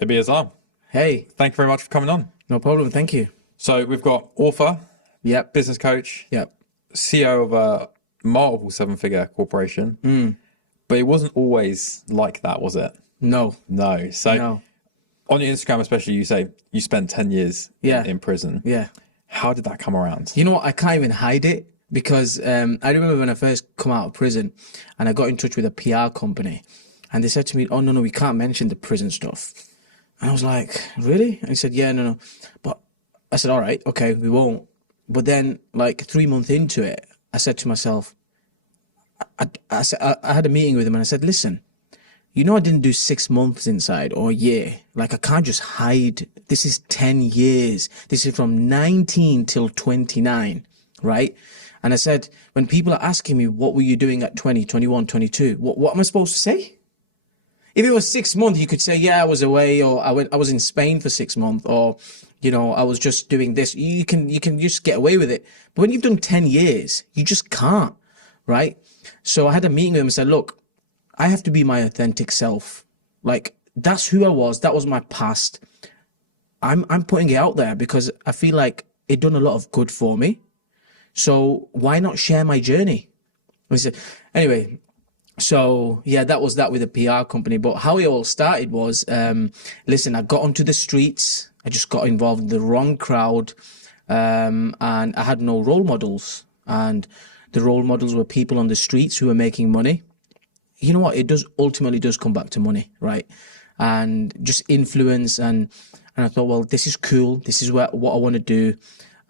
Ibby Aslam. Hey, Thank you very much for coming on. no problem. Thank you. So we've got author, Yep. business coach, Yep. CEO of a multiple seven-figure corporation. But it wasn't always like that, was it? No. No. So No. on your Instagram especially, you say you spent 10 years Yeah. in prison. Yeah. How did that come around? You know what? I can't even hide it because I remember when I first come out of prison and I got in touch with a PR company and they said to me, "Oh, no, we can't mention the prison stuff." And I was like, "Really?" And he said, "Yeah, no. But I said, "All right, okay, we won't." But then, like 3 months into it, I said to myself, I had a meeting with him and I said, "Listen, I didn't do 6 months inside or a year. Like, I can't just hide. This is 10 years. This is from 19 till 29, right?" And I said, when people are asking me, what were you doing at 20, 21, 22? What am I supposed to say? If it was 6 months, you could say, yeah, I was away, or I was in Spain for 6 months, or, I was just doing this. You can just get away with it. But when you've done 10 years, you just can't, right? So I had a meeting with him and said, look, I have to be my authentic self. Like, that's who I was. That was my past. I'm putting it out there because I feel like it done a lot of good for me. So why not share my journey? And he said, anyway, so yeah, that was that with a PR company. But how it all started was, listen, I got onto the streets. I just got involved in the wrong crowd. And I had no role models. And the role models were people on the streets who were making money. You know what? It ultimately does come back to money, right? And just influence. And I thought, well, this is cool. This is what I want to do.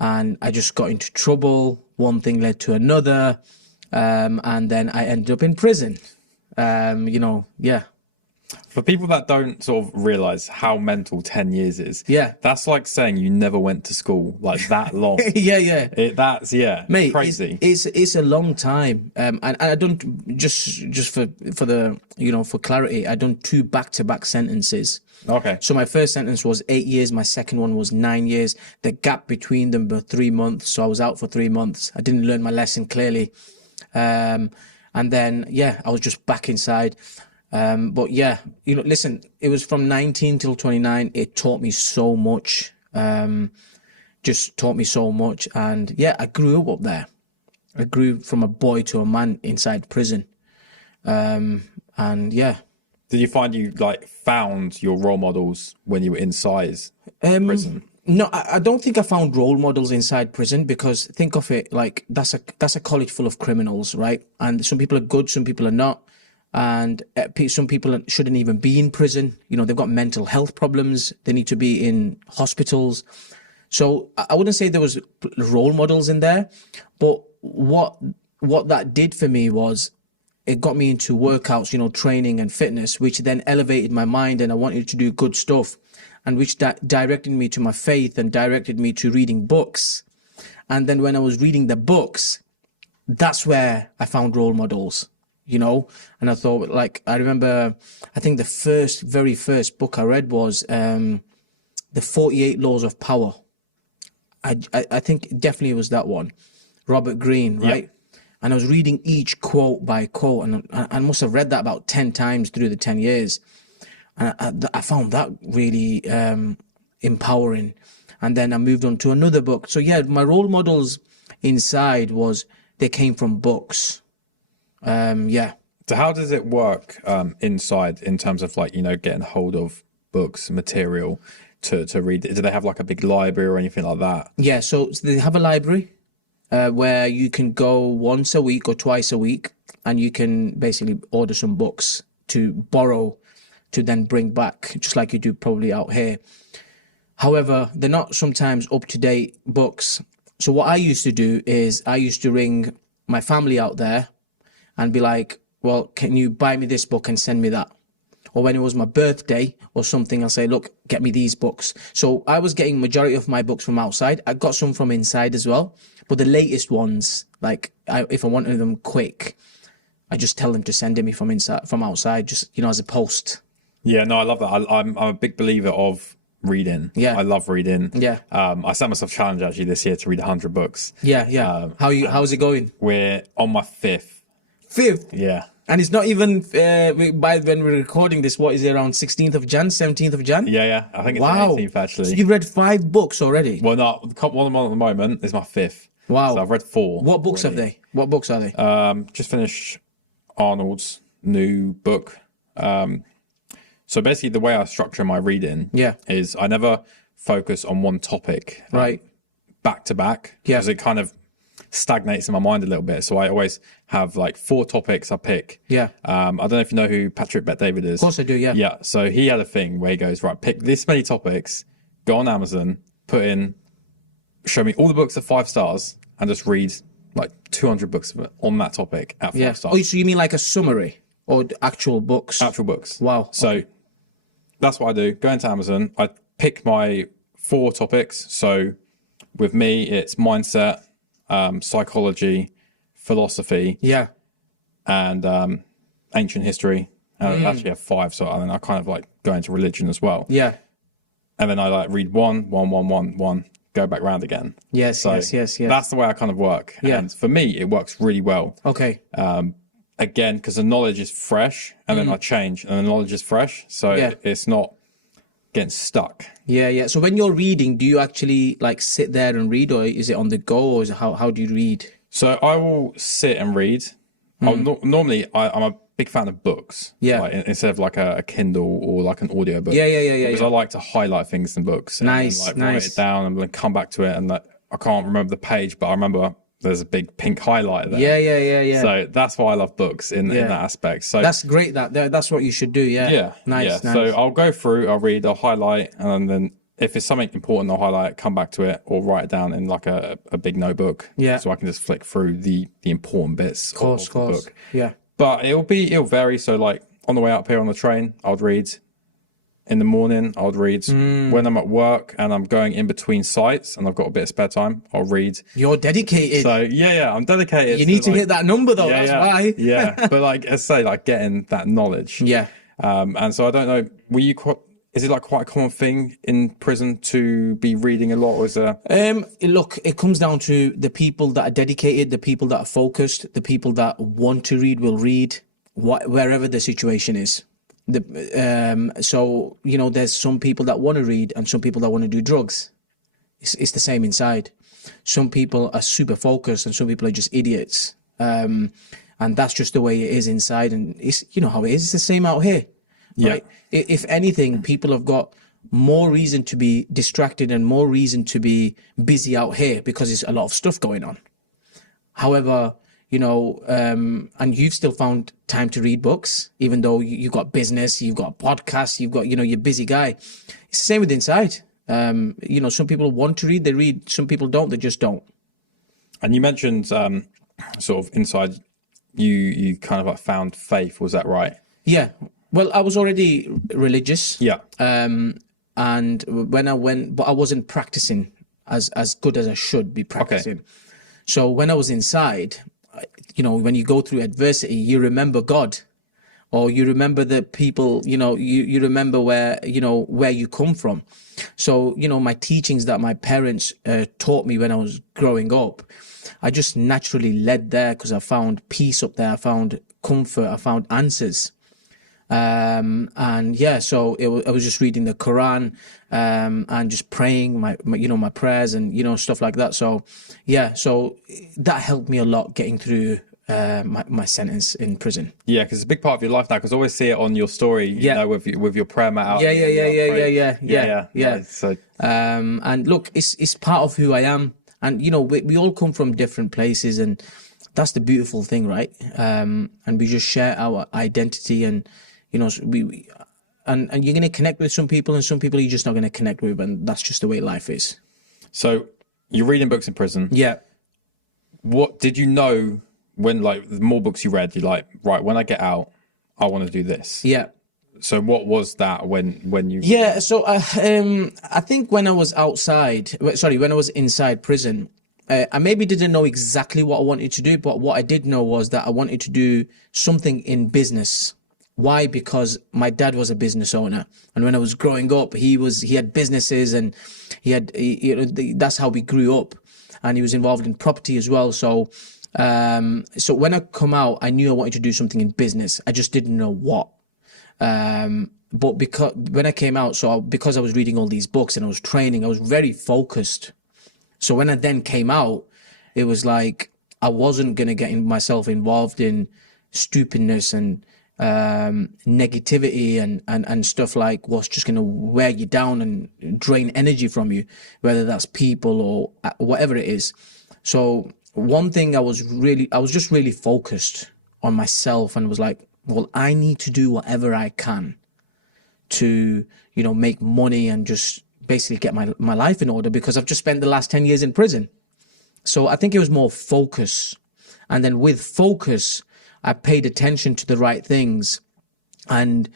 And I just got into trouble. One thing led to another. And then I ended up in prison. Yeah. For people that don't sort of realize how mental 10 years is, Yeah. that's like saying you never went to school like that long. Yeah. That's Mate, crazy. it's a long time. And I don't just for the, for clarity, I done 2 back-to-back sentences. Okay. So my first sentence was 8 years. My second one was 9 years. The gap between them were 3 months. So I was out for 3 months. I didn't learn my lesson clearly. And then, yeah, I was just back inside. But yeah, listen, it was from 19 till 29. It taught me so much. Just taught me so much. And yeah, I grew up there. I grew from a boy to a man inside prison. And yeah. Did you find you like found your role models when you were inside prison? No, I don't think I found role models inside prison because think of it like that's a college full of criminals, right? And some people are good, some people are not. And some people shouldn't even be in prison. They've got mental health problems. They need to be in hospitals. So I wouldn't say there was role models in there, but what that did for me was it got me into workouts, training and fitness, which then elevated my mind and I wanted to do good stuff, and which directed me to my faith and directed me to reading books. And then when I was reading the books, that's where I found role models. And I thought, like, I remember, I think the very first book I read was The 48 Laws of Power. I think definitely it was that one, Robert Greene, right? Yep. And I was reading each quote by quote, and I must have read that about 10 times through the 10 years. And I found that really empowering. And then I moved on to another book. So yeah, my role models inside they came from books. Yeah. So how does it work inside in terms of like, getting hold of books, material to read? Do they have like a big library or anything like that? Yeah, so they have a library where you can go once a week or twice a week and you can basically order some books to borrow to then bring back, just like you do probably out here. However, they're not sometimes up-to-date books. So what I used to do is I used to ring my family out there and be like, well, can you buy me this book and send me that? Or when it was my birthday or something, I'll say, look, get me these books. So I was getting majority of my books from outside. I got some from inside as well. But the latest ones, like if I wanted them quick, I just tell them to send it me from outside, just, as a post. Yeah, no, I love that. I'm a big believer of reading. Yeah. I love reading. Yeah. I set myself a challenge actually this year to read 100 books. Yeah. How's it going? We're on my fifth. Fifth? Yeah. And it's not even by when we're recording this. What is it, around 16th of Jan, 17th of Jan? Yeah. I think it's Wow. the 18th actually. So you've read 5 books already. Well, no, one of them at the moment is my 5th. Wow. So I've read 4. What books have they? What books are they? Just finished Arnold's new book. So basically, the way I structure my reading is I never focus on one topic Right. back to back because it kind of stagnates in my mind a little bit. So I always have like 4 topics I pick. Yeah. I don't know if you know who Patrick Bet-David is. Of course I do, yeah. Yeah. So he had a thing where he goes, right, pick this many topics, go on Amazon, put in, show me all the books at 5 stars, and just read like 200 books on that topic at 5 stars. Oh, so you mean like a summary or the actual books? Actual books. Wow. So that's what I do. Go into Amazon. I pick my 4 topics. So with me, it's mindset, psychology, philosophy, and ancient history. And I actually have 5, so and then I kind of like go into religion as well. Yeah. And then I like read one, go back round again. Yes, So yes. that's the way I kind of work. Yeah. And for me, it works really well. Okay. Again, because the knowledge is fresh, and then I change, and the knowledge is fresh, so it's not getting stuck. Yeah. So when you're reading, do you actually like sit there and read, or is it on the go, or is it how do you read? So I will sit and read. Normally, I'm a big fan of books. Yeah. Like, instead of like a Kindle or like an audio book. Yeah. Because I like to highlight things in books. Nice, And then, like, write nice. it down and then come back to it. And like, I can't remember the page, but I remember there's a big pink highlight there. Yeah. So that's why I love books in that aspect. So That's great. That's what you should do. Yeah. Nice. So I'll go through, I'll read, I'll highlight, and then if it's something important, I'll highlight it, come back to it, or write it down in like a big notebook. Yeah. So I can just flick through the important bits of the book. Yeah. But it'll vary. So like on the way up here on the train, I'll read. In the morning, I'll read. When I'm at work and I'm going in between sites and I've got a bit of spare time, I'll read. You're dedicated. So yeah, I'm dedicated. You need to like, hit that number though. That's why. Yeah, but like I say, like getting that knowledge. Yeah. And so I don't know. Is it like quite a common thing in prison to be reading a lot, or is there? Look, it comes down to the people that are dedicated, the people that are focused, the people that want to read will read, wherever the situation is. So there's some people that want to read and some people that want to do drugs. It's the same inside. Some people are super focused and some people are just idiots. And that's just the way it is inside. And it's how it is. It's the same out here. Right? If anything, people have got more reason to be distracted and more reason to be busy out here because there's a lot of stuff going on. However, and you've still found time to read books, even though you've got business, you've got podcasts, you've got, you're a busy guy. It's the same with inside. Some people want to read, they read. Some people don't, they just don't. And you mentioned sort of inside, you kind of like found faith. Was that right? Yeah. Well, I was already religious. Yeah. And when I went, but I wasn't practicing as good as I should be practicing. Okay. So when I was inside, when you go through adversity, you remember God, or you remember the people, you remember where you come from. So, my teachings that my parents taught me when I was growing up, I just naturally led there because I found peace up there. I found comfort. I found answers. So I was just reading the Quran, and just praying my prayers and, stuff like that. So that helped me a lot getting through, my sentence in prison. Yeah. Cause it's a big part of your life now. Cause I always see it on your story, with your prayer mat out. Yeah. So, and look, it's part of who I am. And, we all come from different places, and that's the beautiful thing, right? And we just share our identity, and, and you're going to connect with some people, and some people you're just not going to connect with. And that's just the way life is. So you're reading books in prison. Yeah. What did you know when, like, the more books you read, you're like, right, when I get out, I want to do this. Yeah. So what was that when you? Yeah. So I think when I was when I was inside prison, I maybe didn't know exactly what I wanted to do, but what I did know was that I wanted to do something in business. Why? Because my dad was a business owner, and when I was growing up, he had businesses, and that's how we grew up, and he was involved in property as well. So So when I come out, I knew I wanted to do something in business. I just didn't know what. But because when I came out, because I was reading all these books and I was training, I was very focused. So when I then came out, it was like I wasn't gonna get myself involved in stupidness and negativity and stuff like what's just gonna wear you down and drain energy from you, whether that's people or whatever it is. So one thing I was just really focused on myself and was like, well, I need to do whatever I can to, make money and just basically get my life in order, because I've just spent the last 10 years in prison. So I think it was more focus. And then with focus, I paid attention to the right things. And,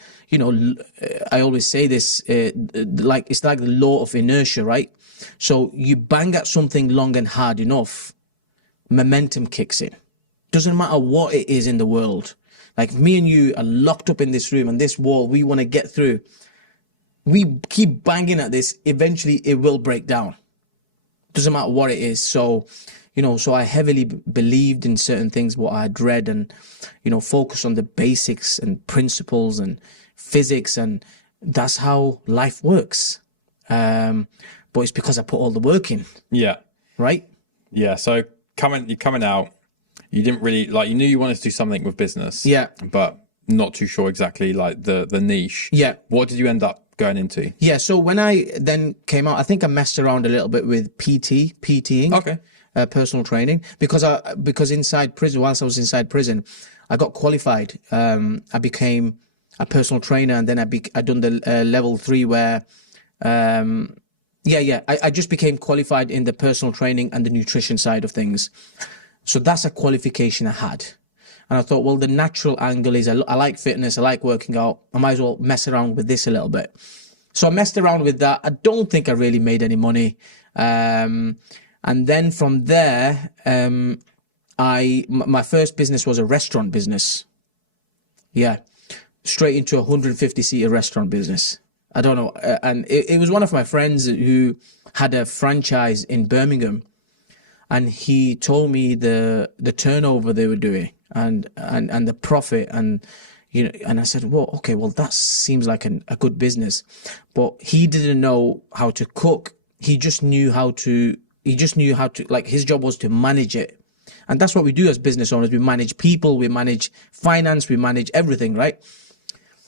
I always say this, it's like the law of inertia, right? So you bang at something long and hard enough, momentum kicks in. Doesn't matter what it is in the world. Like me and you are locked up in this room and this wall we want to get through. We keep banging at this, eventually it will break down. Doesn't matter what it is. So, so I heavily believed in certain things, what I had read, and, focus on the basics and principles and physics, and that's how life works. But it's because I put all the work in. Yeah. Right? Yeah. So you're coming out, you didn't really you knew you wanted to do something with business. Yeah. But not too sure exactly the niche. Yeah. What did you end up going into? Yeah. So when I then came out, I think I messed around a little bit with PTing. Okay. Personal training, because inside prison, whilst I was inside prison, I got qualified. I became a personal trainer, and then I done the level 3 where, I just became qualified in the personal training and the nutrition side of things. So that's a qualification I had. And I thought, well, the natural angle is I like fitness, I like working out. I might as well mess around with this a little bit. So I messed around with that. I don't think I really made any money. And then from there, my first business was a restaurant business. Yeah, straight into a 150-seater restaurant business. I don't know. And it was one of my friends who had a franchise in Birmingham. And he told me the turnover they were doing and the profit, and and I said, well, okay, well, that seems like a good business. But he didn't know how to cook. He just knew how to, like, his job was to manage it. And that's what we do as business owners. We manage people, we manage finance, we manage everything, right?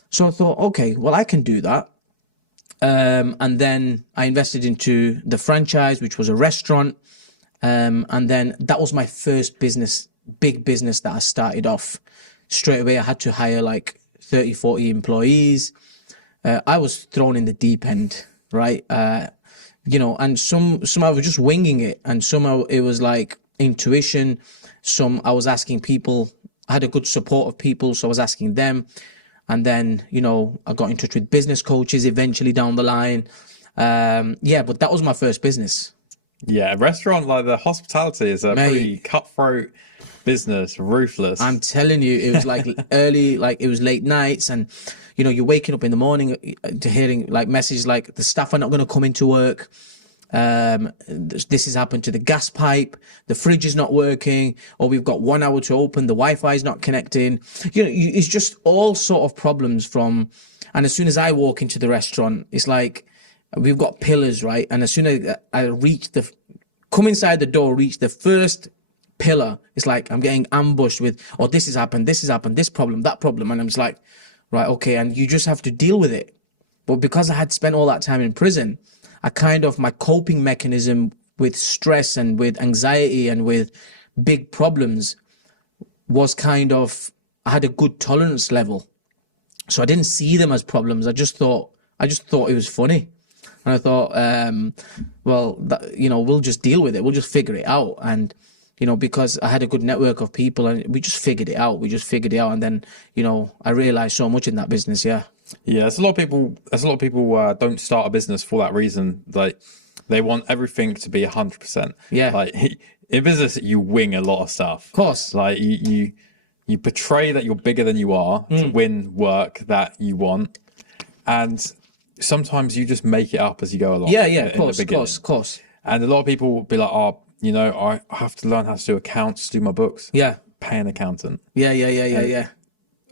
So I thought, okay, well, I can do that. And then I invested into the franchise, which was a restaurant. And then that was my first big business that I started off. Straight away, I had to hire like 30, 40 employees. I was thrown in the deep end, right? And some I was just winging it, and somehow it was like intuition. Some I was asking people. I had a good support of people, so I was asking them. And then, I got in touch with business coaches eventually down the line. But that was my first business. Yeah, a restaurant, like the hospitality is a pretty cutthroat business, ruthless. I'm telling you, it was like early, like it was late nights, and you're waking up in the morning to hearing like messages like the staff are not going to come into work. This has happened to the gas pipe, the fridge is not working, or we've got 1 hour to open, the Wi-Fi is not connecting. It's just all sort of problems from, and as soon as I walk into the restaurant, it's like, we've got pillars, right? And as soon as I come inside the door, reach the first pillar, it's like I'm getting ambushed with, oh, this has happened, this problem, that problem. And I'm just like, right, okay. And you just have to deal with it. But because I had spent all that time in prison, my coping mechanism with stress and with anxiety and with big problems was I had a good tolerance level. So I didn't see them as problems. I just thought it was funny. And I thought, we'll just deal with it. We'll just figure it out. And, because I had a good network of people, and we just figured it out. And then, I realized so much in that business. Yeah. Yeah. There's a lot of people don't start a business for that reason. Like, they want everything to be 100%. Yeah. Like, in business, you wing a lot of stuff. Of course. Like, you portray that you're bigger than you are to win work that you want. And sometimes you just make it up as you go along. Yeah, of course. And a lot of people will be like, oh, you know, I have to learn how to do accounts, do my books. Yeah. Pay an accountant. Yeah.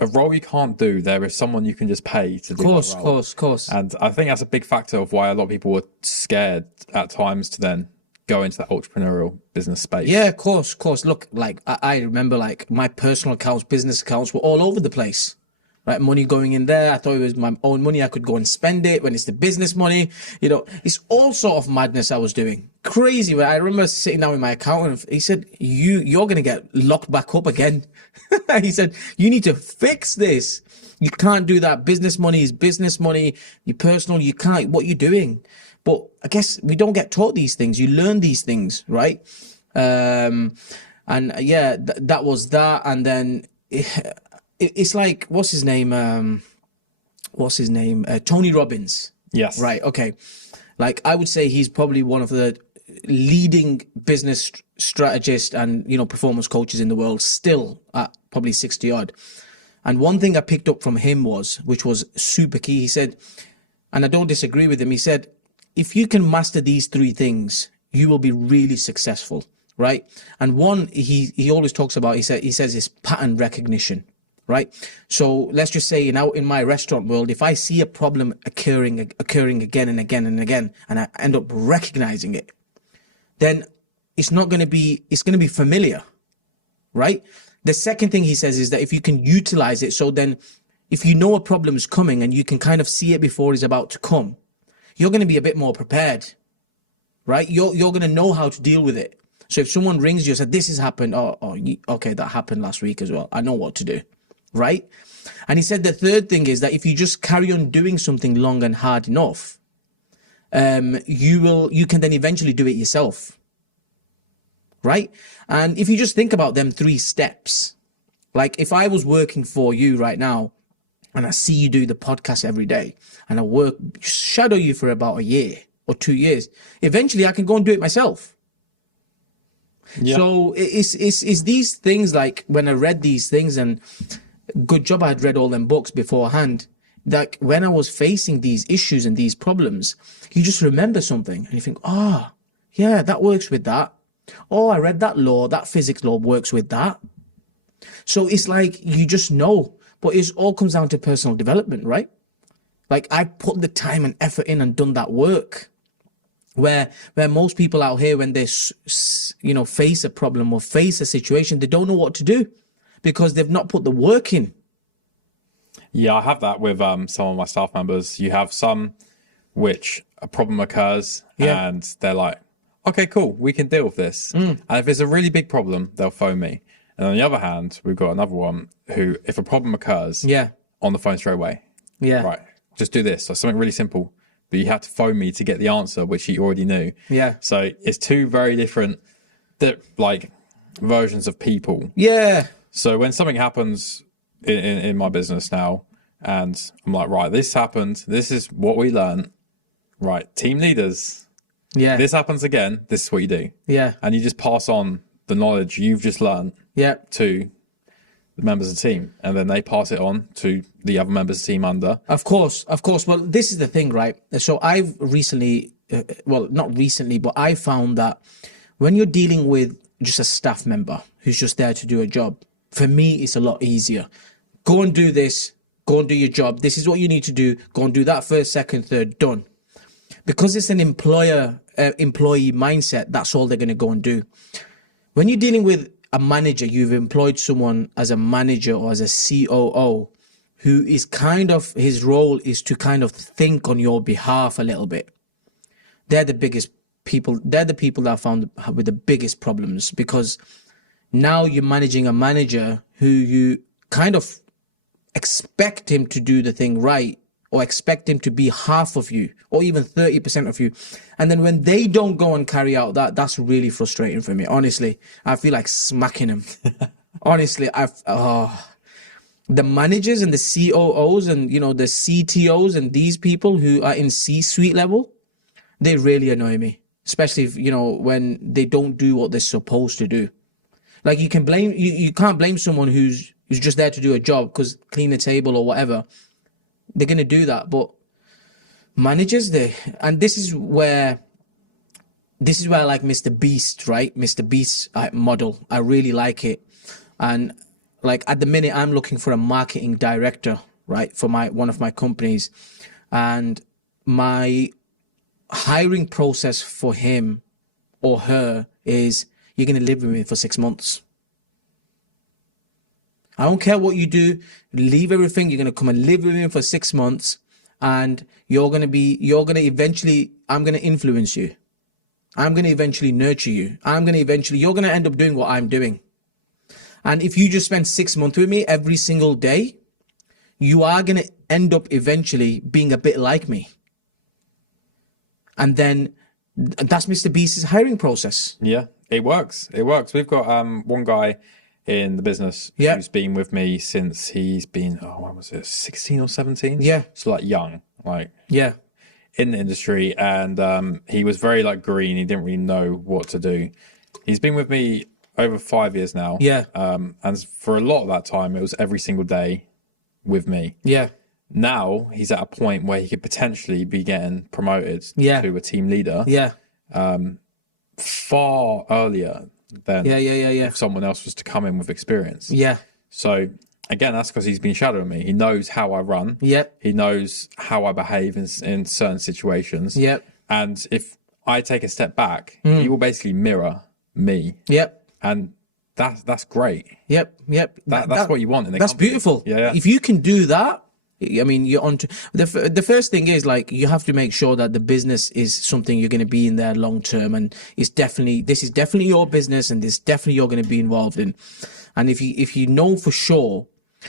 A role you can't do, there is someone you can just pay to do that role. Of course. And I think that's a big factor of why a lot of people were scared at times to then go into that entrepreneurial business space. Yeah, of course. Look, like I remember, like my personal accounts, business accounts were all over the place. Right, money going in there. I thought it was my own money. I could go and spend it when it's the business money. You know, it's all sort of madness I was doing. Crazy. I remember sitting down with my accountant. He said, "You're gonna get locked back up again." He said, "You need to fix this. You can't do that. Business money is business money. Your personal, you can't. What you're doing." But I guess we don't get taught these things. You learn these things, right? And yeah, that was that. And then it's like, what's his name? Tony Robbins. Yes. Right. Okay. Like I would say he's probably one of the leading business strategists and, you know, performance coaches in the world, still at probably 60 odd. And one thing I picked up from him which was super key. He said, and I don't disagree with him. He said, if you can master these three things, you will be really successful, right? And one he always talks about, he says is pattern recognition, right? So let's just say in my restaurant world, if I see a problem occurring again and again and again, and I end up recognizing it, then it's going to be familiar, right? The second thing he says is that if you can utilize it, so then if you know a problem is coming and you can kind of see it before it's about to come, you're going to be a bit more prepared, right? You're going to know how to deal with it. So if someone rings you and says, this has happened, okay, that happened last week as well. I know what to do, right? And he said the third thing is that if you just carry on doing something long and hard enough, you can then eventually do it yourself, right? And if you just think about them three steps, like if I was working for you right now, and I see you do the podcast every day, and I shadow you for about a year or 2 years, eventually I can go and do it myself. Yeah. So it's these things, like when I read these things, and good job I had read all them books beforehand, that when I was facing these issues and these problems, you just remember something and you think, yeah, that works with that. Oh, I read that law, that physics law works with that. So it's like you just know. But it all comes down to personal development, right? Like I put the time and effort in and done that work. Where most people out here, when they face a problem or face a situation, they don't know what to do because they've not put the work in. Yeah, I have that with some of my staff members. You have some which a problem occurs and they're like, okay, cool, we can deal with this. And if it's a really big problem, they'll phone me. And on the other hand, we've got another one who, if a problem occurs, on the phone straight away. Yeah. Right. Just do this. So something really simple. But you have to phone me to get the answer, which you already knew. Yeah. So it's two very different, versions of people. Yeah. So when something happens in my business now, and I'm like, right, this happened. This is what we learned. Right. Team leaders. Yeah. This happens again. This is what you do. Yeah. And you just pass on the knowledge you've just learned to the members of the team, and then they pass it on to the other members of the team under. Of course. Well, this is the thing, right? So I've recently, not recently, but I found that when you're dealing with just a staff member who's just there to do a job, for me, it's a lot easier. Go and do this. Go and do your job. This is what you need to do. Go and do that first, second, third, done. Because it's an employee mindset, that's all they're going to go and do. When you're dealing with a manager, you've employed someone as a manager or as a COO who is his role is to kind of think on your behalf a little bit. They're the biggest people. They're the people that I found with the biggest problems, because now you're managing a manager who you kind of expect him to do the thing right, or expect him to be half of you, or even 30% of you. And then when they don't go and carry out that's really frustrating for me. Honestly, I feel like smacking them. Honestly, the managers and the COOs and, the CTOs and these people who are in C-suite level, they really annoy me. Especially if, when they don't do what they're supposed to do. Like you can't blame someone who's just there to do a job, because clean the table or whatever. They're going to do that. But managers, and this is where this is where I like Mr. Beast, right? Mr. Beast model. I really like it. And like at the minute, I'm looking for a marketing director, right, for one of my companies. And my hiring process for him or her is, you're going to live with me for 6 months. I don't care what you do. Leave everything. You're going to come and live with me for 6 months. And you're going to eventually, I'm going to influence you. I'm going to eventually nurture you. You're going to end up doing what I'm doing. And if you just spend 6 months with me every single day, you are going to end up eventually being a bit like me. And then that's Mr. Beast's hiring process. Yeah, it works. It works. We've got one guy in the business who's been with me since he's been, when was it, 16 or 17? Yeah. So like young, like in the industry. And he was very like green. He didn't really know what to do. He's been with me over 5 years now. Yeah. And for a lot of that time, it was every single day with me. Yeah. Now he's at a point where he could potentially be getting promoted to a team leader. Yeah. Far earlier than if someone else was to come in with experience. Yeah. So again, that's because he's been shadowing me. He knows how I run. Yep. He knows how I behave in certain situations. Yep. And if I take a step back, he will basically mirror me. Yep. And that's great. Yep. That's what you want in the That's company. beautiful. Yeah. If you can do that, I mean, you're on to the first thing is like, you have to make sure that the business is something you're going to be in there long term, and this is definitely your business, and this definitely you're going to be involved in. And if you know for sure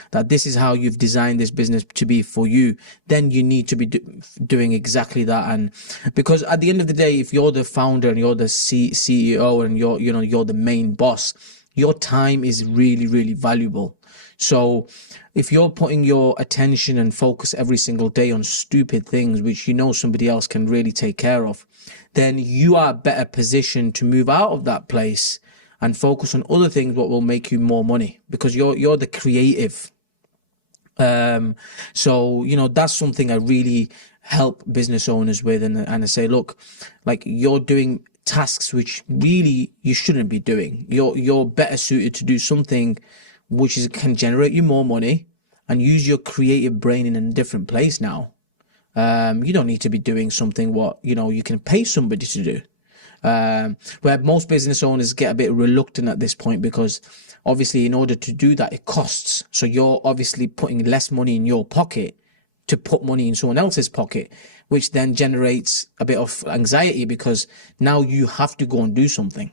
that this is how you've designed this business to be for you, then you need to be doing exactly that. And because at the end of the day, if you're the founder and you're the CEO and you're the main boss, your time is really, really valuable. So if you're putting your attention and focus every single day on stupid things, which you know somebody else can really take care of, then you are better positioned to move out of that place and focus on other things what will make you more money, because you're the creative. So, that's something I really help business owners with. And I say, look, like, you're doing tasks which really you shouldn't be doing. You're better suited to do something which can generate you more money and use your creative brain in a different place now. You don't need to be doing something what, you can pay somebody to do. Where most business owners get a bit reluctant at this point, because obviously in order to do that, it costs. So you're obviously putting less money in your pocket to put money in someone else's pocket, which then generates a bit of anxiety, because now you have to go and do something,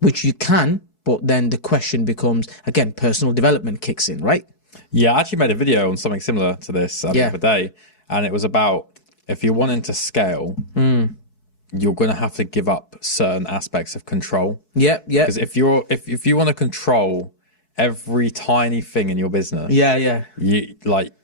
which you can, but then the question becomes, again, personal development kicks in, right? Yeah, I actually made a video on something similar to this the other day, and it was about, if you're wanting to scale, you're going to have to give up certain aspects of control. Yeah. Because if you want to control every tiny thing in your business, you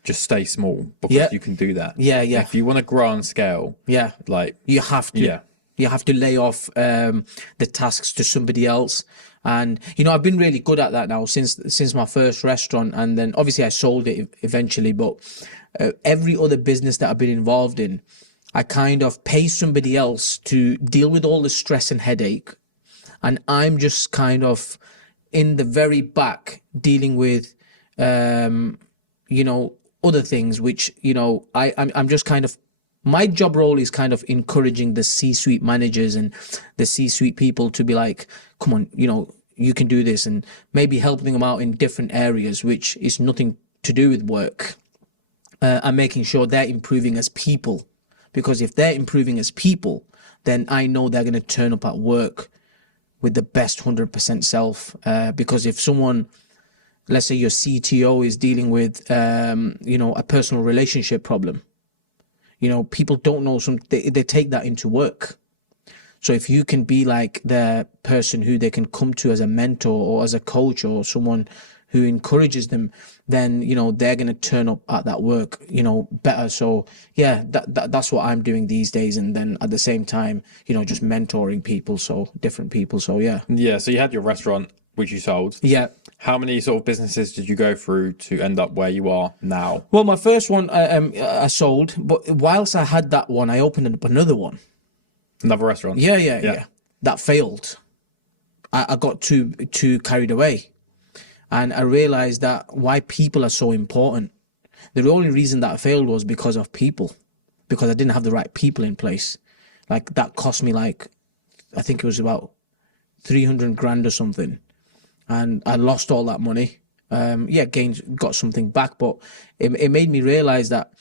just stay small, because you can do that. If you want to grow and scale, you have to. You have to lay off the tasks to somebody else. And, I've been really good at that now since my first restaurant. And then obviously I sold it eventually, but every other business that I've been involved in, I kind of pay somebody else to deal with all the stress and headache. And I'm just kind of in the very back dealing with, other things, which, I'm just kind of, my job role is kind of encouraging the C-suite managers and the C-suite people to be like, come on, you can do this, and maybe helping them out in different areas, which is nothing to do with work, and making sure they're improving as people. Because if they're improving as people, then I know they're going to turn up at work with the best 100% self. Because if someone, let's say your CTO is dealing with, a personal relationship problem, people don't know they take that into work. So if you can be like the person who they can come to as a mentor or as a coach or someone who encourages them, then, they're going to turn up at that work, better. So yeah, that's what I'm doing these days. And then at the same time, just mentoring people. So different people. So yeah. Yeah. So you had your restaurant, which you sold. Yeah. How many sort of businesses did you go through to end up where you are now? Well, my first one I sold, but whilst I had that one, I opened up another one. Another restaurant. Yeah. That failed. I got too carried away, and I realized that why people are so important. The only reason that I failed was because of people, because I didn't have the right people in place. Like that cost me like, I think it was about 300 grand or something, and I lost all that money. Got something back, but it made me realize that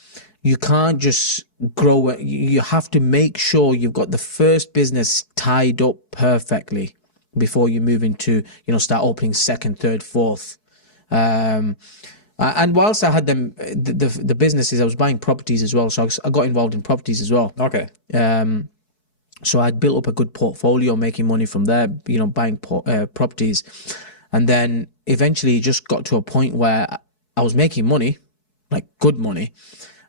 you can't just grow. You have to make sure you've got the first business tied up perfectly before you move into, start opening second, third, fourth. And whilst I had them, the businesses, I was buying properties as well. So I got involved in properties as well. Okay. So I'd built up a good portfolio, making money from there, buying properties. And then eventually it just got to a point where I was making money, like good money,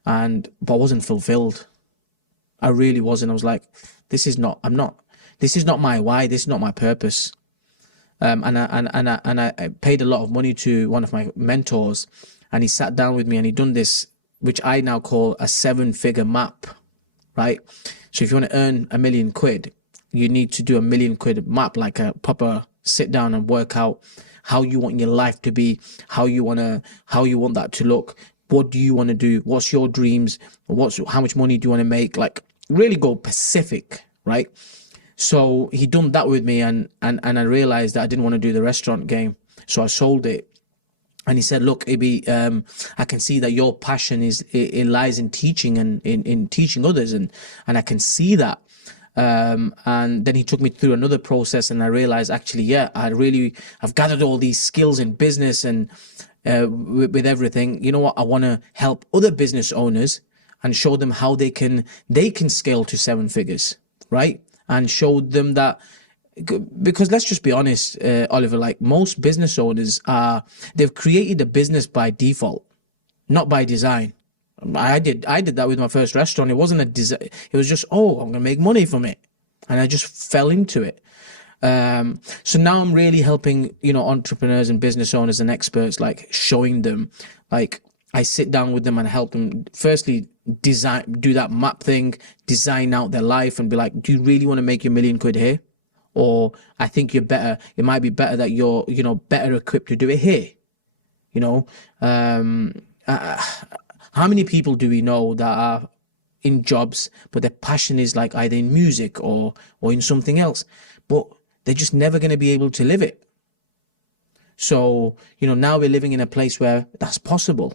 but I wasn't fulfilled. I really wasn't. I was like, this is not my why. This is not my purpose. And I paid a lot of money to one of my mentors, and he sat down with me and he done this, which I now call a 7-figure map, right? So if you want to earn £1 million, you need to do a £1 million map, like a proper sit down and work out how you want your life to be, how you want that to look. What do you want to do? What's your dreams? How much money do you want to make? Like really go specific, right? So he done that with me, and I realized that I didn't want to do the restaurant game. So I sold it. And he said, look, Ibby, I can see that your passion it lies in teaching and in teaching others. And I can see that. And then he took me through another process, and I realized actually, I've gathered all these skills in business and with everything. You know what? I want to help other business owners and show them how they can scale to 7 figures, right? And show them that, because let's just be honest, Oliver, like most business owners they've created a business by default, not by design. I did that with my first restaurant. It wasn't a design. It was just, I'm going to make money from it. And I just fell into it. So now I'm really helping, entrepreneurs and business owners and experts, like showing them, like I sit down with them and help them firstly do that map thing, design out their life and be like, do you really want to make your £1 million here? Or I think it might be better that you're, better equipped to do it here. How many people do we know that are in jobs, but their passion is like either in music or in something else, but they're just never going to be able to live it. So, now we're living in a place where that's possible.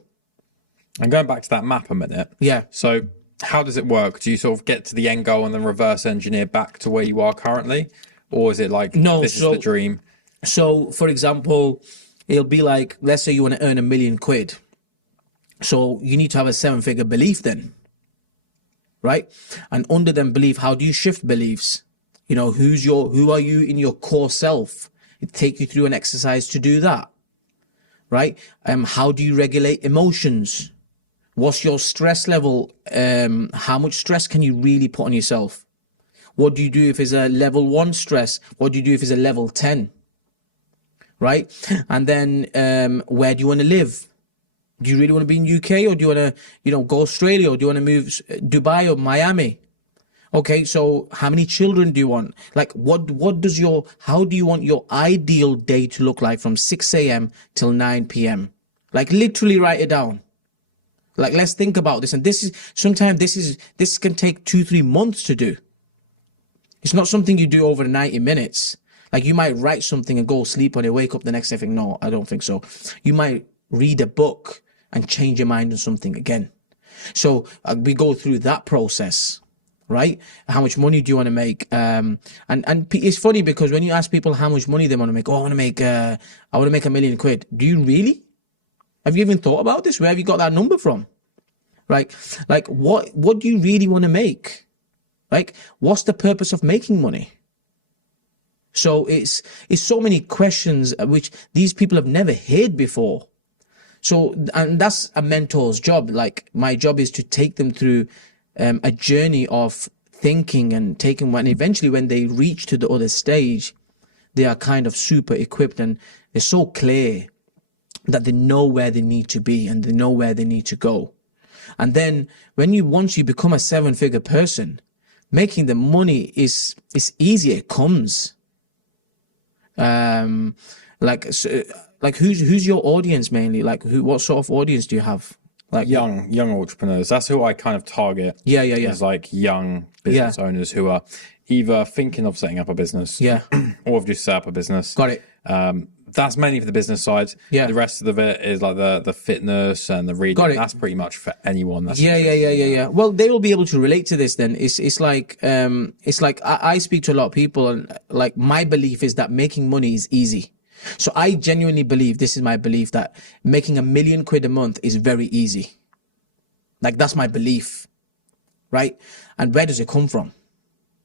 And going back to that map a minute. Yeah. So how does it work? Do you sort of get to the end goal and then reverse engineer back to where you are currently? Or is it like, this is the dream? So, for example, it'll be like, let's say you want to earn £1 million. So you need to have a 7-figure belief then, right? And under them belief, how do you shift beliefs? Who are you in your core self? It take you through an exercise to do that, right? How do you regulate emotions? What's your stress level? How much stress can you really put on yourself? What do you do if it's a level 1 stress? What do you do if it's a level 10? Right? And then where do you want to live? Do you really want to be in UK, or do you want to, go Australia, or do you want to move Dubai or Miami? Okay, so how many children do you want? Like, how do you want your ideal day to look like from 6 a.m. till 9 p.m.? Like, literally write it down. Like, let's think about this. And this can take 2-3 months to do. It's not something you do over 90 minutes. Like, you might write something and go sleep on it, wake up the next day and think, no, I don't think so. You might read a book and change your mind on something again. So we go through that process, right? How much money do you want to make? And it's funny because when you ask people how much money they want to make, I want to make £1 million. Do you really? Have you even thought about this? Where have you got that number from? Right? Like what do you really want to make? Like, what's the purpose of making money? So it's so many questions which these people have never heard before. So, and that's a mentor's job. Like, my job is to take them through a journey of thinking and eventually when they reach to the other stage, they are kind of super equipped and they're so clear that they know where they need to be and they know where they need to go. And then once you become a 7-figure person, making the money is easy. It comes. Like who's your audience mainly? Like what sort of audience do you have? Like young entrepreneurs. That's who I kind of target. Yeah. Is like young business owners who are either thinking of setting up a business, or have just set up a business. Got it. That's mainly for the business side. Yeah. The rest of it is like the fitness and the reading. Got it. That's pretty much for anyone. That's Yeah. Well, they will be able to relate to this then. It's like I speak to a lot of people, and like my belief is that making money is easy. So I genuinely believe, this is my belief, that making £1 million a month is very easy. Like that's my belief, right? And where does it come from?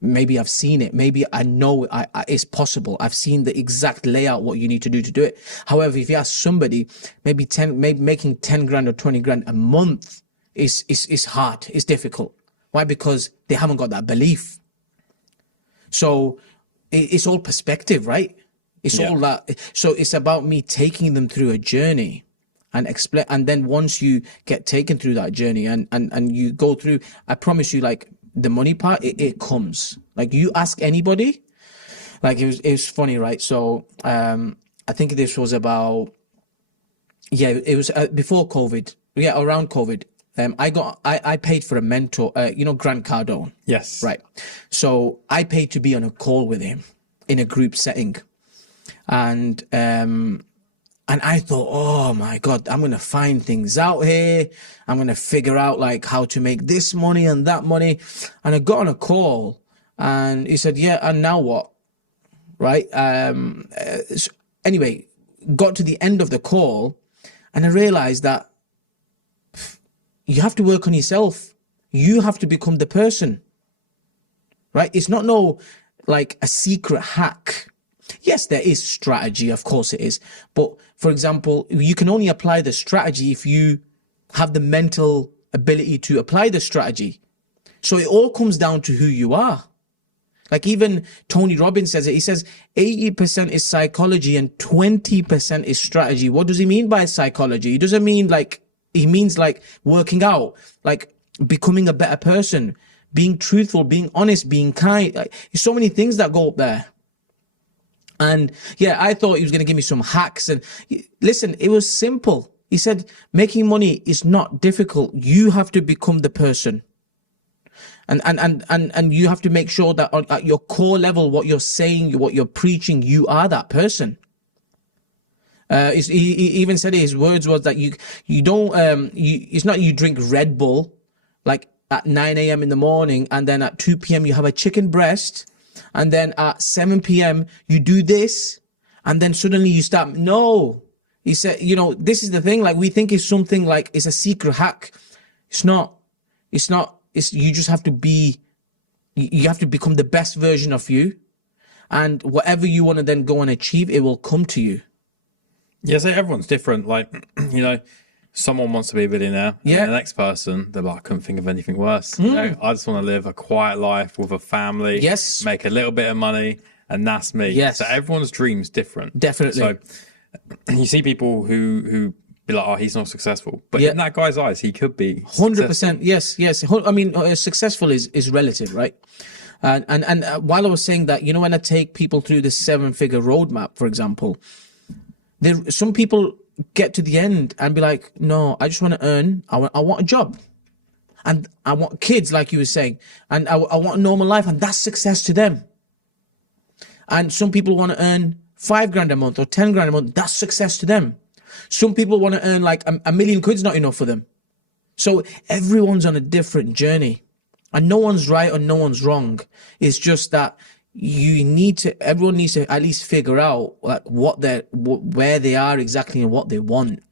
Maybe I've seen it. Maybe I know it's possible. I've seen the exact layout, what you need to do it. However, if you ask somebody, maybe making 10 grand or 20 grand a month is hard. It's difficult. Why? Because they haven't got that belief. So it's all perspective, right? It's all that. So it's about me taking them through a journey and explain. And then once you get taken through that journey and you go through, I promise you, like the money part, it comes. Like you ask anybody, like it was funny, right? So I think this was about, it was before COVID. Yeah, around COVID. I paid for a mentor, Grant Cardone. Yes. Right. So I paid to be on a call with him in a group setting. And I thought, oh my God, I'm going to find things out here. I'm going to figure out like how to make this money and that money. And I got on a call and he said, yeah, and now what? Right. So anyway, got to the end of the call and I realized that you have to work on yourself. You have to become the person, right? It's not like a secret hack. Yes, there is strategy, of course it is. But for example, you can only apply the strategy if you have the mental ability to apply the strategy. So it all comes down to who you are. Like even Tony Robbins says it. He says 80% is psychology and 20% is strategy. What does he mean by psychology? He doesn't mean like, he means like working out, like becoming a better person, being truthful, being honest, being kind. Like, there's so many things that go up there. And yeah, I thought he was going to give me some hacks. And listen, it was simple. He said, making money is not difficult. You have to become the person. And you have to make sure that at your core level, what you're saying, what you're preaching, you are that person. He even said his words was that you don't, it's not you drink Red Bull like at 9 a.m. in the morning and then at 2 p.m. you have a chicken breast. And then at 7 p.m. you do this and then suddenly you start. No, he said, this is the thing. Like we think it's something like it's a secret hack. It's not. You just have to you have to become the best version of you. And whatever you want to then go and achieve, it will come to you. Yeah, so everyone's different. Like, someone wants to be a billionaire. Yeah. And the next person, they're like, I couldn't think of anything worse. I just want to live a quiet life with a family. Yes. Make a little bit of money, and that's me. Yes. So everyone's dream's different. Definitely. So you see people who be like, oh, he's not successful. But in that guy's eyes, he could be 100%. Yes. I mean, successful is relative, right? And while I was saying that, when I take people through the 7-figure roadmap, for example, some people get to the end and be like, no, I just want to earn. I want a job. And I want kids, like you were saying. And I want a normal life. And that's success to them. And some people want to earn 5 grand a month or 10 grand a month. That's success to them. Some people want to earn like a million quid's not enough for them. So everyone's on a different journey. And no one's right or no one's wrong. It's just that everyone needs to at least figure out like where they are exactly and what they want.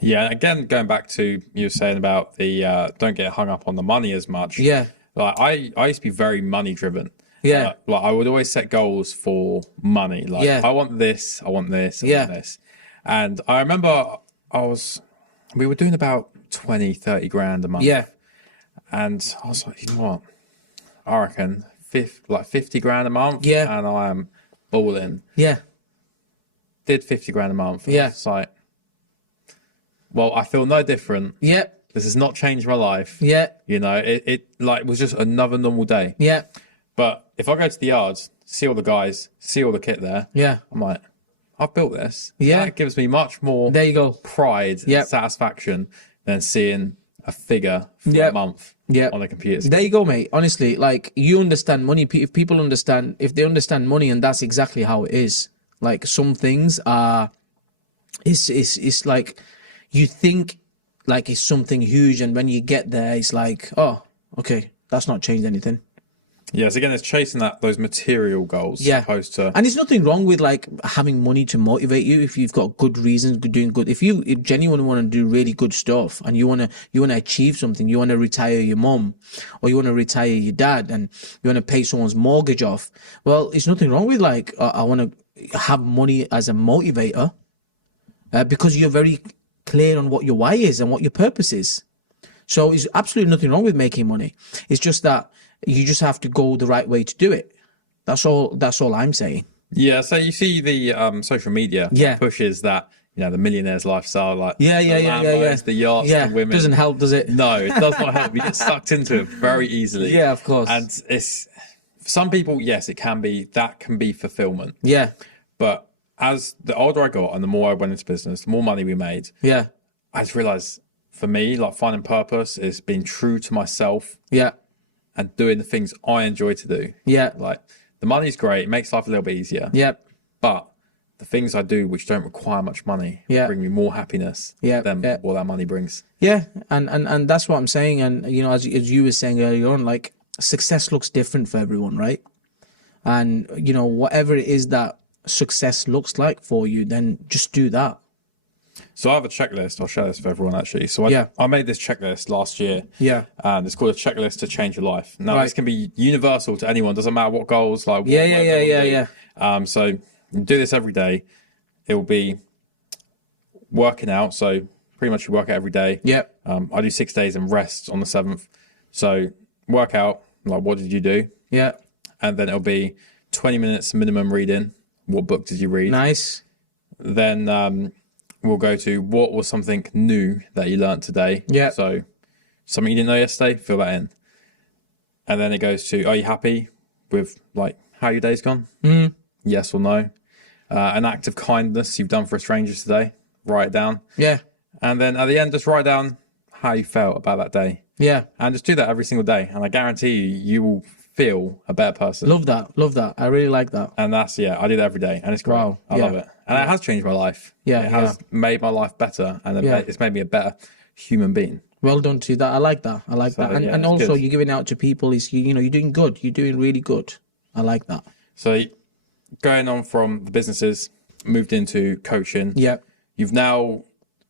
Yeah, again, going back to you were saying about the don't get hung up on the money as much. Yeah. Like I used to be very money driven. Yeah. Like I would always set goals for money. Like I want this, I want this, I want this. And I remember we were doing about 20, 30 grand a month. Yeah. And I was like, you know what? I reckon 50 grand a month. Yeah. And I am balling. Yeah. Did 50 grand a month. Yeah. It's like, well, I feel no different. Yep. This has not changed my life. Yeah. You know, it like was just another normal day. Yeah. But if I go to the yards, see all the guys, see all the kit there, Yeah. I'm like, I've built this. Yeah. That gives me much more There you go. pride and satisfaction than seeing a figure for a month on a computer screen. There you go, mate. Honestly, like, you understand money. If people understand, if they understand money, and that's exactly how it is. Like, some things are, it's like, you think like it's something huge, and when you get there, it's like, oh, okay, that's not changed anything. Yes, again, it's chasing those material goals. Opposed to, and there's nothing wrong with like having money to motivate you if you've got good reasons, doing good. If you genuinely want to do really good stuff, and you want to achieve something, you want to retire your mom, or you want to retire your dad, and you want to pay someone's mortgage off. Well, there's nothing wrong with like I want to have money as a motivator, because you're very clear on what your why is and what your purpose is. So there's absolutely nothing wrong with making money. It's just that you just have to go the right way to do it. That's all I'm saying. Yeah, so you see the social media pushes that, you know, the millionaire's lifestyle, like the Lambos, the yachts, the women. Doesn't help, does it? No, it does not help. You get sucked into it very easily. Yeah, of course. And it's, for some people, yes, it can be fulfillment. Yeah. But as the older I got and the more I went into business, the more money we made. Yeah. I just realized, for me, like, finding purpose is being true to myself. Yeah. And doing the things I enjoy to do. Yeah. Like, the money's great, it makes life a little bit easier. Yeah. But the things I do which don't require much money bring me more happiness than what that money brings. Yeah. And that's what I'm saying. And, you know, as you were saying earlier on, like, success looks different for everyone, right? And, you know, whatever it is that success looks like for you, then just do that. So I have a checklist. I'll share this with everyone, actually. So I made this checklist last year. Yeah. And it's called a checklist to change your life. Now, this can be universal to anyone. Doesn't matter what goals, like, so you do this every day. It will be working out. So pretty much you work out every day. Yep. I do 6 days and rest on the 7th. So work out, like, what did you do? Yeah. And then it'll be 20 minutes minimum reading. What book did you read? Nice. Then we'll go to what was something new that you learned today. Yeah. So something you didn't know yesterday, fill that in. And then it goes to, are you happy with, like, how your day's gone? Yes or no. An act of kindness you've done for a stranger today, write it down. Yeah. And then at the end, just write down how you felt about that day. Yeah. And just do that every single day. And I guarantee you will feel a better person. Love that. I really like that. And that's, I do that every day. And it's great. Wow. I love it. And it has changed my life. Yeah. It has made my life better. And it's made me a better human being. Well done to that. I like that. And also good. you're giving out to people is, you know, you're doing good. You're doing really good. I like that. So going on from the businesses, moved into coaching. Yeah. You've now,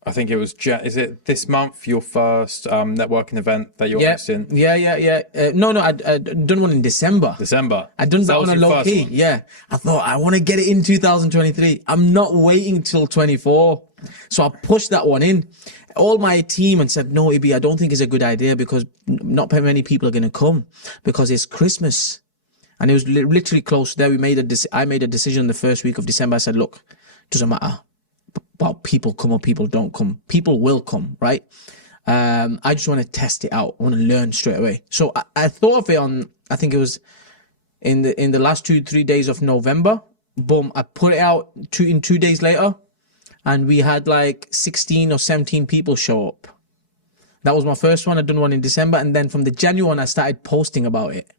I think it was, is it this month, your first networking event that you're hosting? Yeah. No, I done one in December. I done that on a low key. One. Yeah. I thought I want to get it in 2023. I'm not waiting till 24. So I pushed that one in. All my team and said, no, Ibby, I don't think it's a good idea because not very many people are going to come because it's Christmas. And it was literally close there. I made a decision the first week of December. I said, look, doesn't matter about people come or people don't come. People will come, right? I just want to test it out. I want to learn straight away. So I thought of it on, I think it was in the last 2-3 days of November. Boom, I put it out 2 days later. And we had like 16 or 17 people show up. That was my first one. I done one in December. And then from the January one, I started posting about it.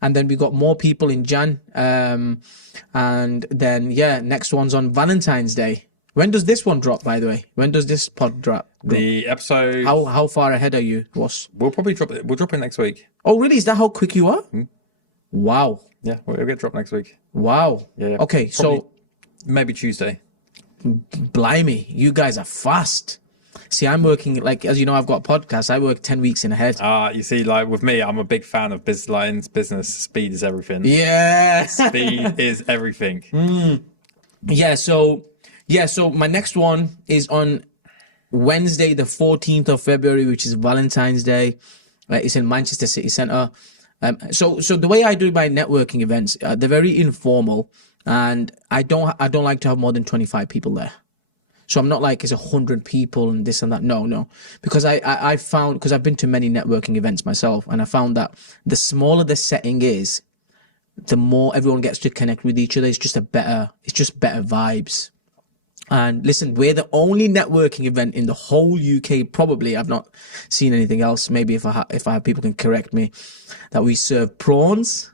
And then we got more people in Jan. And then, next one's on Valentine's Day. When does this one drop, by the way? When does this pod drop? The episode... How far ahead are you, Ross? We'll probably drop it. We'll drop it next week. Oh, really? Is that how quick you are? Wow. Yeah, we'll get dropped next week. Wow. Yeah. Okay, probably, so... Maybe Tuesday. Blimey, you guys are fast. See, I'm working, like, as you know, I've got a podcast. I work 10 weeks in ahead. You see, like, with me, I'm a big fan of business. Speed is everything. Yeah. Speed is everything. So my next one is on Wednesday, the 14th of February, which is Valentine's Day. It's in Manchester City Centre. So the way I do my networking events, they're very informal. And I don't like to have more than 25 people there. So I'm not like it's 100 people and this and that. No, because I found, because I've been to many networking events myself, and I found that the smaller the setting is, the more everyone gets to connect with each other. It's just better vibes. And listen, we're the only networking event in the whole UK. Probably, I've not seen anything else. Maybe if I have people can correct me, that we serve prawns,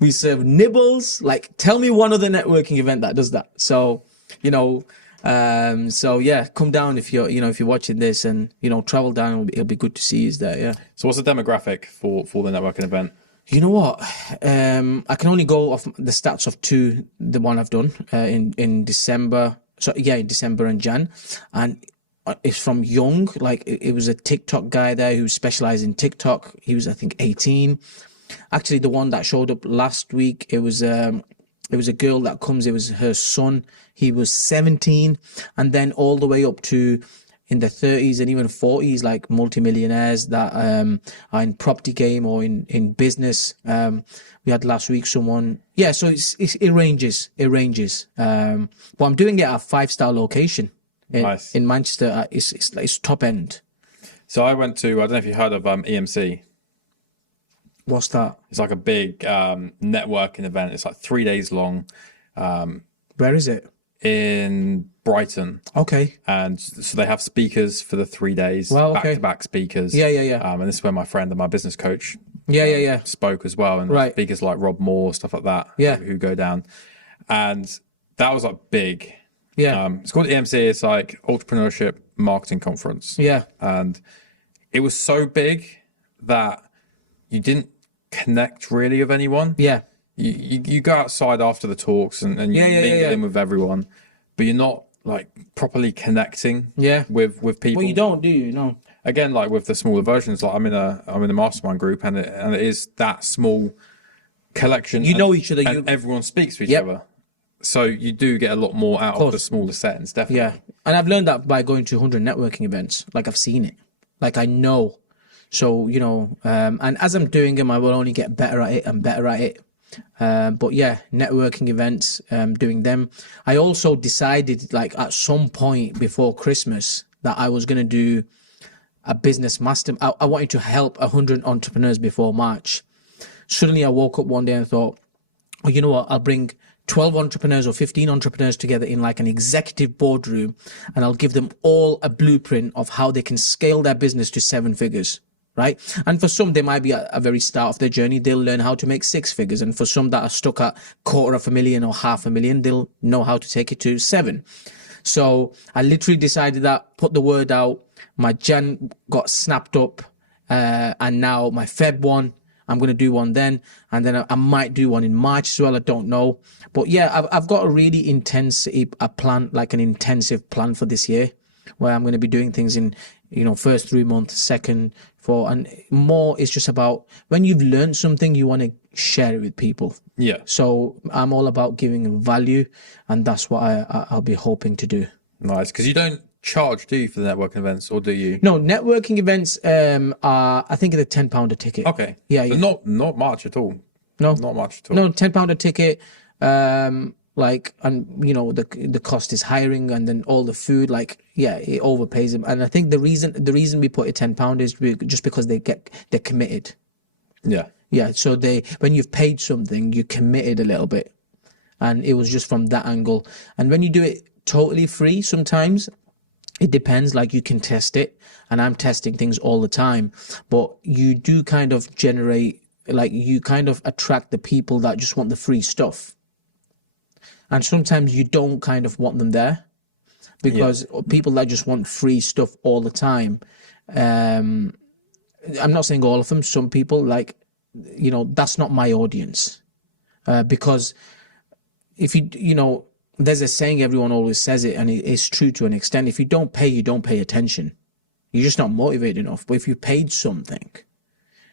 we serve nibbles. Like, tell me one other networking event that does that. So, so yeah, come down if you're, if you're watching this, and travel down. It'll be good to see you there. Yeah. So, what's the demographic for the networking event? You know what? I can only go off the stats of the one I've done in December. So yeah, in December and Jan, and it's from young. Like, it was a TikTok guy there who specialized in TikTok. He was, I think, 18. Actually, the one that showed up last week, it was a girl that comes. It was her son. He was 17, and then all the way up to in the 30s and even 40s, like multimillionaires that are in property game or in business. We had last week someone. Yeah, so it ranges. But I'm doing it at a 5-star location in Manchester. It's top end. So I went to, I don't know if you heard of EMC. What's that? It's like a big networking event. It's like 3 days long. Where is it? In Brighton. Okay. And so they have speakers for the 3 days. Well, okay. Back-to-back speakers. Yeah. And this is where my friend and my business coach spoke as well. And right. Speakers like Rob Moore, stuff like that. Yeah. Who go down. And that was like big. Yeah. It's called EMC. It's like Entrepreneurship Marketing Conference. Yeah. And it was so big that you didn't connect really with anyone. Yeah. You go outside after the talks and you mingle in with everyone, but you're not like properly connecting with people. Well, you don't, do you? No. Again, like with the smaller versions, like I'm in a mastermind group, and it is that small collection. You know each other. And everyone speaks to each other. So you do get a lot more out of the smaller settings, definitely. Yeah. And I've learned that by going to 100 networking events. Like, I've seen it. Like, I know. So, and as I'm doing them, I will only get better at it and better at it. But yeah, networking events, doing them. I also decided, like, at some point before Christmas, that I was going to do a business master. I wanted to help 100 entrepreneurs before March. Suddenly I woke up one day and thought, oh, you know what? I'll bring 12 entrepreneurs or 15 entrepreneurs together in like an executive boardroom, and I'll give them all a blueprint of how they can scale their business to 7 figures. Right. And for some, they might be at a very start of their journey. They'll learn how to make 6 figures. And for some that are stuck at $250,000 or $500,000, they'll know how to take it to 7. So I literally decided that, put the word out. My Jan got snapped up. And now my Feb one, I'm going to do one then. And then I might do one in March as well. I don't know. But yeah, I've got a really intense plan, like an intensive plan for this year, where I'm going to be doing things in, first 3 months, second, 4, and more. It's just about when you've learned something, you want to share it with people. Yeah. So I'm all about giving value, and that's what I'll be hoping to do. Nice, because you don't charge, do you, for the networking events, or do you? No, networking events are, I think, the £10 a ticket. Okay. Yeah. But not much at all. No. Not much at all. No, £10 a ticket. Like, and the cost is hiring, and then all the food, like, yeah, it overpays them. And I think the reason we put it £10 is just because they're committed. Yeah. So when you've paid something, you committed a little bit, and it was just from that angle. And when you do it totally free, sometimes it depends. Like, you can test it, and I'm testing things all the time, but you do kind of generate, like, you kind of attract the people that just want the free stuff. And sometimes you don't kind of want them there, because people that just want free stuff all the time. I'm not saying all of them. Some people, like, that's not my audience. Because if there's a saying, everyone always says it, and it's true to an extent. If you don't pay, you don't pay attention. You're just not motivated enough. But if you paid something,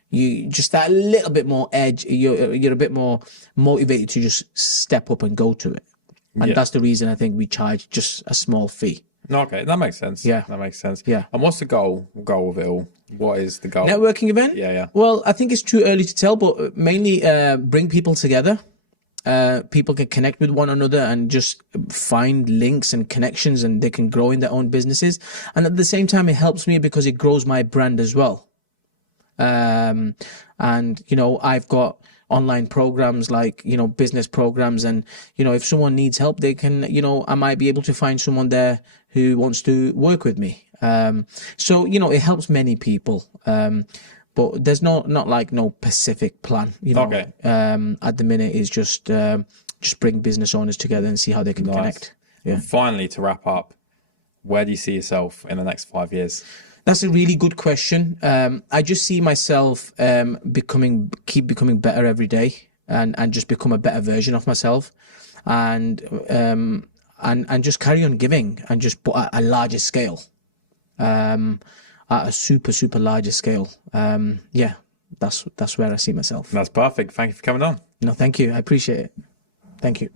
you just that little bit more edge, you're a bit more motivated to just step up and go to it. And that's the reason I think we charge just a small fee. Okay, that makes sense. Yeah. That makes sense. Yeah. And what's the goal of it all? What is the goal? Networking event? Yeah. Well, I think it's too early to tell, but mainly bring people together. people can connect with one another and just find links and connections, and they can grow in their own businesses. And at the same time, it helps me because it grows my brand as well. And I've got online programs like, business programs, and if someone needs help, they can, I might be able to find someone there who wants to work with me. So it helps many people. But there's not like no specific plan, Okay. At the minute is just bring business owners together and see how they can connect. Yeah. And finally, to wrap up, where do you see yourself in the next 5 years? That's a really good question. I just see myself keep becoming better every day, and just become a better version of myself, and just carry on giving, and just put at a larger scale, at a super larger scale. Yeah, that's where I see myself. That's perfect. Thank you for coming on. No, thank you. I appreciate it. Thank you.